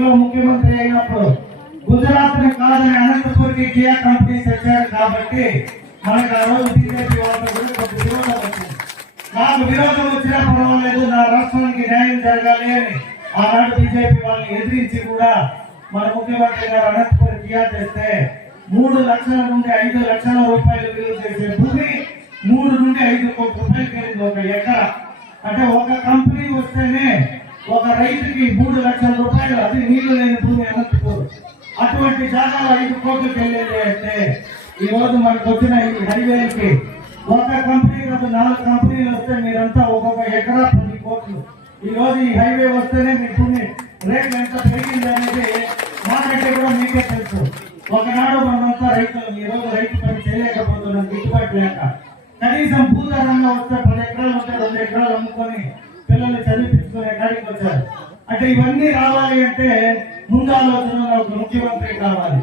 లో ముఖ్యమంత్రి అయినప్పుడు గుజరాత్ని కాదని అనంతపూర్కి కియా కంపెనీస్ వచ్చారు కాబట్టి మనకు ఆ రోజు బీజేపీ వాళ్ళతో కూడా విరోధం వచ్చింది. నాకు విరోధం వచ్చినా పర్వాలేదు నా రాష్ట్రానికి న్యాయం జరగాలి అని ఆనాడు బీజేపీ వాళ్ళని ఎదిరించి కూడా మన ముఖ్యమంత్రి గారు అనంతపురం కియా చేస్తే మూడు లక్షల నుండి ఐదు లక్షల రూపాయలు విలువ చేసే భూమి మూడు నుండి ఐదు కోట్ల రూపాయలు ఒక ఎకరా. అంటే ఒక కంపెనీ వస్తేనే ఒక రైతుకి మూడు లక్షల రూపాయలు అది నీళ్ళు లేని భూమి అనంతపూర్ అటువంటి జాగాలు ఐదు కోట్లకు వెళ్ళేది అంటే ఈ రోజు మనకు వచ్చిన ఈ హైవేకి ఒక కంపెనీ కాదు నాలుగు కంపెనీలు వస్తే మీరంతా ఒక్కొక్క ఎకరా పది కోట్లు. ఈ రోజు ఈ హైవే వస్తేనే మీ భూమి రేట్లు ఎంత పెరిగింది అనేది మాకంటే కూడా మీకే తెలుసు. ఒకనాడు మనమంతా రైతులు ఈ రోజు రైతు పని చేయలేకపోతున్నాం గిట్టుబాటు లేక. కనీసం భూధారంగా వస్తే పది ఎకరాలు ఉంటే రెండు ఎకరాలు అమ్ముకొని అంటే ఇవన్నీ రావాలి అంటే ముందాలోచన ఒక ముఖ్యమంత్రి కావాలి.